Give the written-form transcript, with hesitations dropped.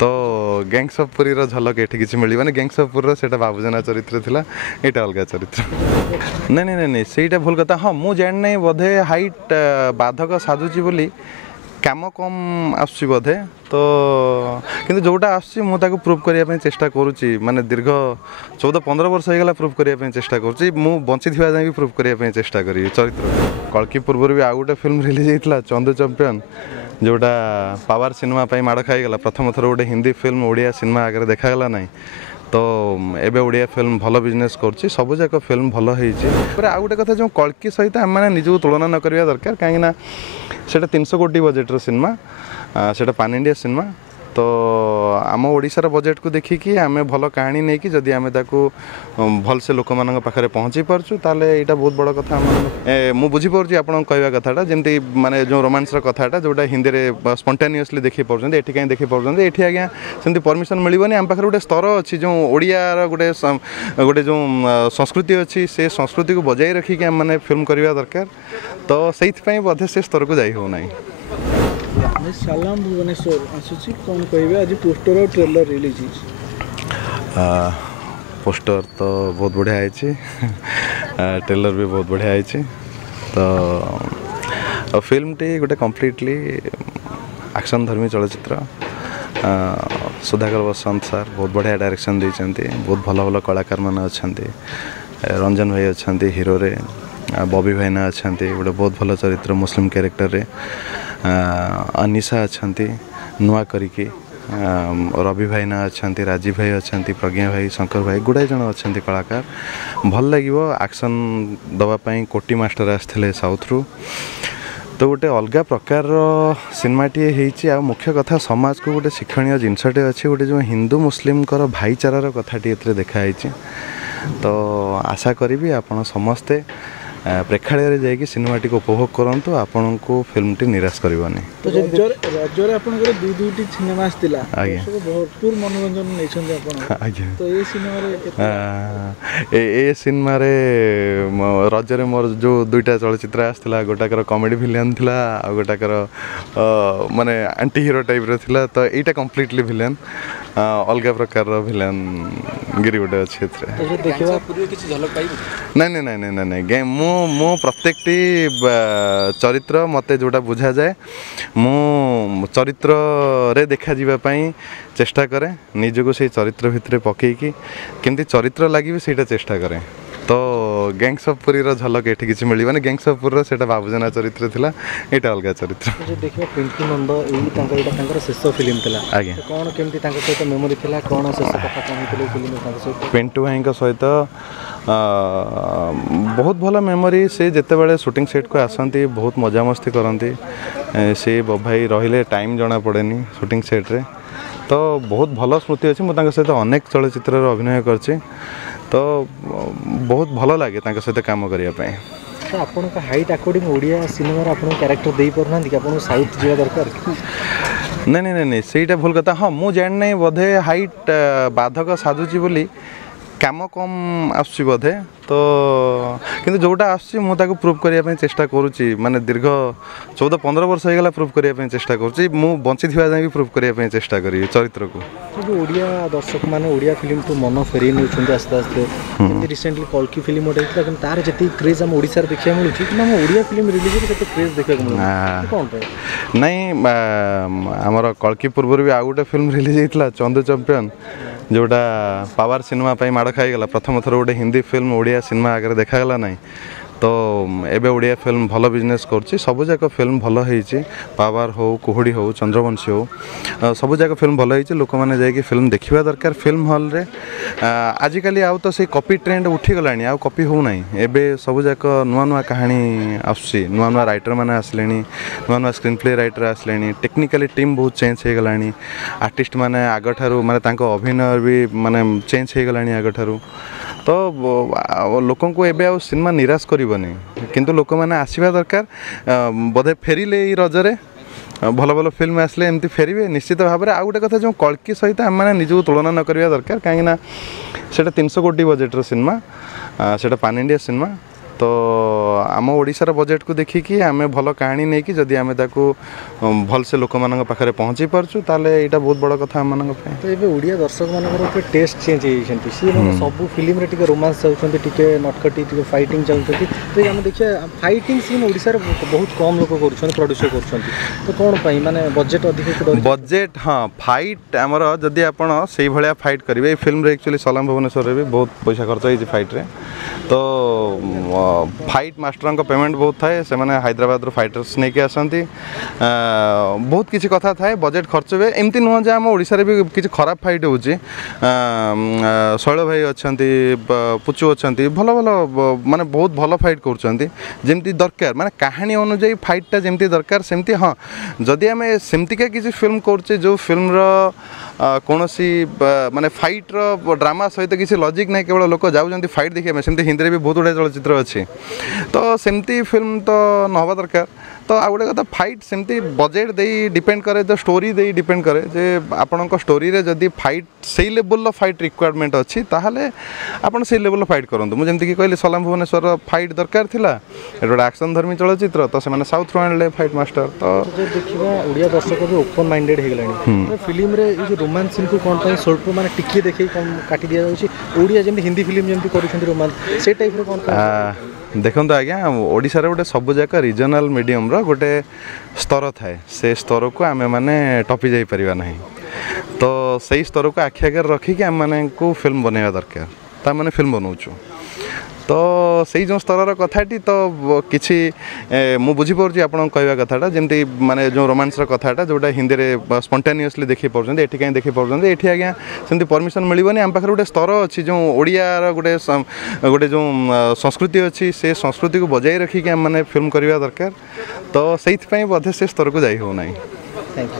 तो gangs of Puri झलक ये किसी मिलवानी गैंग्स ऑफ पुरी से बाबूजना चरित्र थिला एटा अलग चरित्र नहीं नहीं नहीं सहीटा भूल कथा हाँ मुझे जान बोधे हाइट बाधक साजुची बोली काम कम आसुची बोधे तो किंतु जोटा आसुची मु ताको प्रूव करने चेष्टा करुच्ची माने दीर्घ 14-15 वर्ष होगा प्रूव करने चेष्टा करुच्ची मु बंची थिबा जाय भी प्रूव करने चेष्टा करी चरित्र कल्कि पूर्व भी आउ गोटे फिल्म रिलीज होता चंदू चैंपियन जोटा पावर सिनेमा माड़ खाईगला प्रथम थर गोटे हिंदी फिल्म ओडिया सिनेमा आगे देखागला ना तो एबे ओडिया फिल्म भल बिजनेस कर सब जाक फिल्म भल होती आउ गोटे कथा जो कल्कि सहित आम मैंने निजक तुलना न करवा दरकार कहीं से 300 कोटी बजेट्र सिनेमा से पान इंडिया सिनेमा तो आम ओडिशार बजेट को देखिकी आम भल कहानी नहीं कि जदि आम भल से लोक मान पाखे पहुँची पार्चु ताले यहाँ बहुत बड़ कथा मु बुझीपार आप कहवा कथाटा जमी माने जो रोमांस कथाटा जोटा हिंदी में स्पंटानियसली देखी पार्टी ये कहीं देखी पार्टी ये आज्ञा सेमती परमिशन मिलनी आम पाखे गोटे स्तर अच्छी जो ओडियार गोटे गोटे जो संस्कृति अच्छी से संस्कृति को बजाय रखिक आम मैंने फिल्म करवा दरकार तो से बोधे से स्तर को जाई होना सलाम भुवनेश्वर आसूची कौन कहबे आज पोस्टर और ट्रेलर रिलीज पोस्टर तो बहुत बढ़िया है ट्रेलर भी बहुत बढ़िया है तो फिल्म टी गोटे कम्प्लीटली एक्शन धर्मी चलचित्र सुधाकर बसंत सर बहुत बढ़िया डायरेक्शन देते बहुत भल भल कलाकार मान अच्छा रंजन भाई अच्छा हिरो रे बॉबी भाईना अच्छा गोटे बहुत भल चरित्र मुस्लिम कैरेक्टर रे अनिशा अच्छा नुआ करिकी रवि भाईना अच्छा राजीव भाई अच्छा प्रज्ञा भाई शंकर भाई गुड़ाए जन अच्छा कलाकार भल लगे एक्शन दवापाई कोटी मास्टर आसते साउथ रु तो गोटे अलग प्रकार सिनेमाटे हो मुख्य कथा समाज को गोटे शिक्षणीय जिनसटे अच्छे गोटे जो हिंदू मुस्लिम भाईचारार कथाटी ए देखाई तो आशा करी आपण समस्ते प्रेक्षालय जाकि सिनेमाटी को उपभोग करूँ आपण को फिल्म टी निराश करनी तो रजरे आपनकर दुईटी सिनेमा आस्तिला भरपूर मनोरंजन नहीं तो ये सिनेमा ए सिनेमा रजरे मोर जो दुईटा चलचित्र आसला गोटाकर कॉमेडी विलेन थिला आ गोटाकर माने एंटी हीरो टाइप रो थिला तो एटा कंप्लीटली विलेन अलग प्रकार विलेन गिरी गोटे अच्छे नहीं नहीं नहीं नहीं नहीं गेम मु प्रत्येकटी चरित्र मते जोटा बुझा जाए मु चरित्र रे देखा जीवाई चेष्टा करे निजको से चरित्र भितर पकईकी केमती चरित्र लगी सेटा चेष्टा करे तो गैंग्स ऑफ पुरी झलक ये किसी मिलवानी गैंग्स ऑफ पुरी से बाबूजना चरित्र थिला एटा अलग चरित्र देखिए पिंटू नंद यही शेष फिल्म थिला आगे कौन केमती सहित मेमोरी थिला कौन शेष कथा कहते फिल्म सहित पिंटू भाई सहित बहुत भल मेमोरी से जिते बड़े शूटिंग सेट को आसती बहुत मजा मस्ती करती से भाई रहिले टाइम जना पड़ेनी शूटिंग सेट रे तो बहुत भल स्मृति अच्छी मुझे सहित अनेक चलचित्र अभिनय कर तो बहुत भल लगे सहित काम करने तो आपन का हाइट अकॉर्डिंग ओडिया सिनेमा आपन कैरेक्टर दे परना कि आपन साउथ जीवा दरकार नहीं नहीं नहीं सहीटा भूल कथा हाँ मुझे जान बोधे हाइट बाधक साजुची बोली काम कम आसुची बोधे तो किंतु जोटा आसुची मु ताको प्रूव करने चेष्टा करुच्ची माने दीर्घ 14-15 वर्ष होगा प्रूव करने चेष्टा करुच्ची मु बंची थिबा जाय भी प्रूव करने चेष्टा करी चरित्र को जो ओडिया दर्शक माने ओडिया फिल्म तो मन फेरी नउछन आस्ते आस्ते रिसेंटली कल्कि फिल्म ओडे था कि तार जति क्रेज हम ओडिसा रे देखिया मिलु छी कि हम ओडिया फिल्म रिलीज रे कते क्रेज देखा मिलु कोन पे नहीं हमर कल्कि पूर्व भी आउ गोटे फिल्म रिलीज होता चंदू चैंपियन जोटा पावर सिनेमा माड़ खाईगला प्रथम थर गोटे हिंदी फिल्म ओडिया सिनेमा आगे देखागला ना तो एबे ओडिया फिल्म भल बिजनेस कर सब जाक फिल्म भल होती पावर हो कुहुड़ी हो चंद्रवंशी हो सब जाक फिल्म भल होती लोक मैंने जाकि फिल्म देखा दरकार फिल्म हॉल रे आजिकली आउ तो से कॉपी ट्रेंड उठीगला आउ कॉपी हो ना एबे सब जाक नुआ नुआ कहानी आसुची नुआ नुआ राइटर मैंने आसले नुआ नुआ स्क्रीन प्ले राइटर आसले टेक्निकली टीम बहुत चेंज हो गला आर्टिस्ट मैंने आग ठारू माने अभिनय भी माने चेंज हो गला आग ठारू तो लोक एवं सिनेमा निराश करनी किंतु लोक मैंने आसवा दरकार बोधे फेरिले रजरे भल भल फिल्म आसले एमती फेरवे निश्चित भाव में आउ गोटे कथा जो कल्कि सहित आम मैंने निजक तुलना न करवा दरकार कहीं से 300 कोटी बजेट्र सिनेमा से पान इंडिया सिनेमा तो आम ओडिशार बजेट को देखिकी आम भल कहानी नहीं कि जदि आम भलसे लोक मान पाखे पहुँची पार्चु ताले यहाँ बहुत बड़ कथा आम तो ये ओडिया दर्शक मानकर टेस्ट चेंज होती सी सब फिल्म रे रोमांस चाहते टे नटखटी टे फाइटिंग चाहते तो आम देखिए फाइटिंग सीन ओडिशा बहुत कम लोक कर प्रोड्यूस कर तो कौन पाई माने बजेट अधिक बजेट हाँ फाइट आमर जदि आपड़ से भाया फाइट करेंगे फिल्म एक्चुअली सलाम भुवनेश्वर भी बहुत पैसा खर्च होती फाइट रे तो फाइट मास्टर का पेमेंट बहुत थाए से मैंने हैदराबाद फाइटर्स नहीं के आसती बहुत किसी कथा थाए बजेट खर्च हुए एमती नुह जे आम ओडिशा रे भी किसी खराब फाइट हो शैल भाई अच्छा पुचु अच्छा भल भल माने बहुत भल फाइट करमती दरकार माने कहानी अनुजाई फाइटा जमती दरकार सेमती हाँ जदि आम सेमतिका किसी फिल्म करचे जो फिल्म कौन सी माने फाइट ड्रामा सहित किसी लॉजिक नहीं केवल लोक जाऊँ फाइट देखिए सेमती हिंदी भी बहुत गुड़ाए चलचित्र अच्छी तो सेमती फिल्म तो नहबा दरकार तो आ गोटे कथा फाइट सेमती बजेट दे डिपेंड करे जो स्टोरी दे डिपेंड करे जे आपण स्टोरी रे जदि फाइट से लेवल फाइट रिक्वायरमेंट अच्छी ताहले आपण से लेवल फाइट करंतु मु जेमती कि कहली सलाम भुवनेश्वर फाइट दरकार थिला एटा एक्शन धर्मी चलचित्र तो से साउथ रो आनले फाइट मास्टर तो देखिबा ओडिया दर्शक भी ओपन माइंडेड हे गलानी तो फिल्म रे ये रोमांस सीन को कोन पई स्वल्प माने टिके देखै कम काटी दिया जाउची ओडिया जेमती हिंदी फिल्म जेमती करूछंती रोमांस से टाइप रे कोन देखो आज्ञा ओडिशा रे गोटे सब जाक रिजनल मीडियम रो गोटे स्तर थाए से स्तर को आमे माने टपी जाई परिबा नहीं तो सही स्तर को आखि आगे रखिक आम माने को फिल्म बनैया दरकार ता माने फिल्म बनाऊँ तो सही जो स्तर कथाटी तो किसी मु बुझीपार आप कहवा कथाटा जमी माने जो रोमांस कथाटा जोटा हिंदी में स्पंटेनियसली देखी पार्टी ये कहीं देखी पार्टी ये आज्ञा सेमती परमिशन मिलनी आम पाखे गोटे स्तर अच्छी जो ओडियार गोटे गोटे जो संस्कृति अच्छी से संस्कृति को बजाय रखिक आम मैंने फिल्म करवा दरकार तो से बोधे से स्तर को जाई हो ना। Thank you.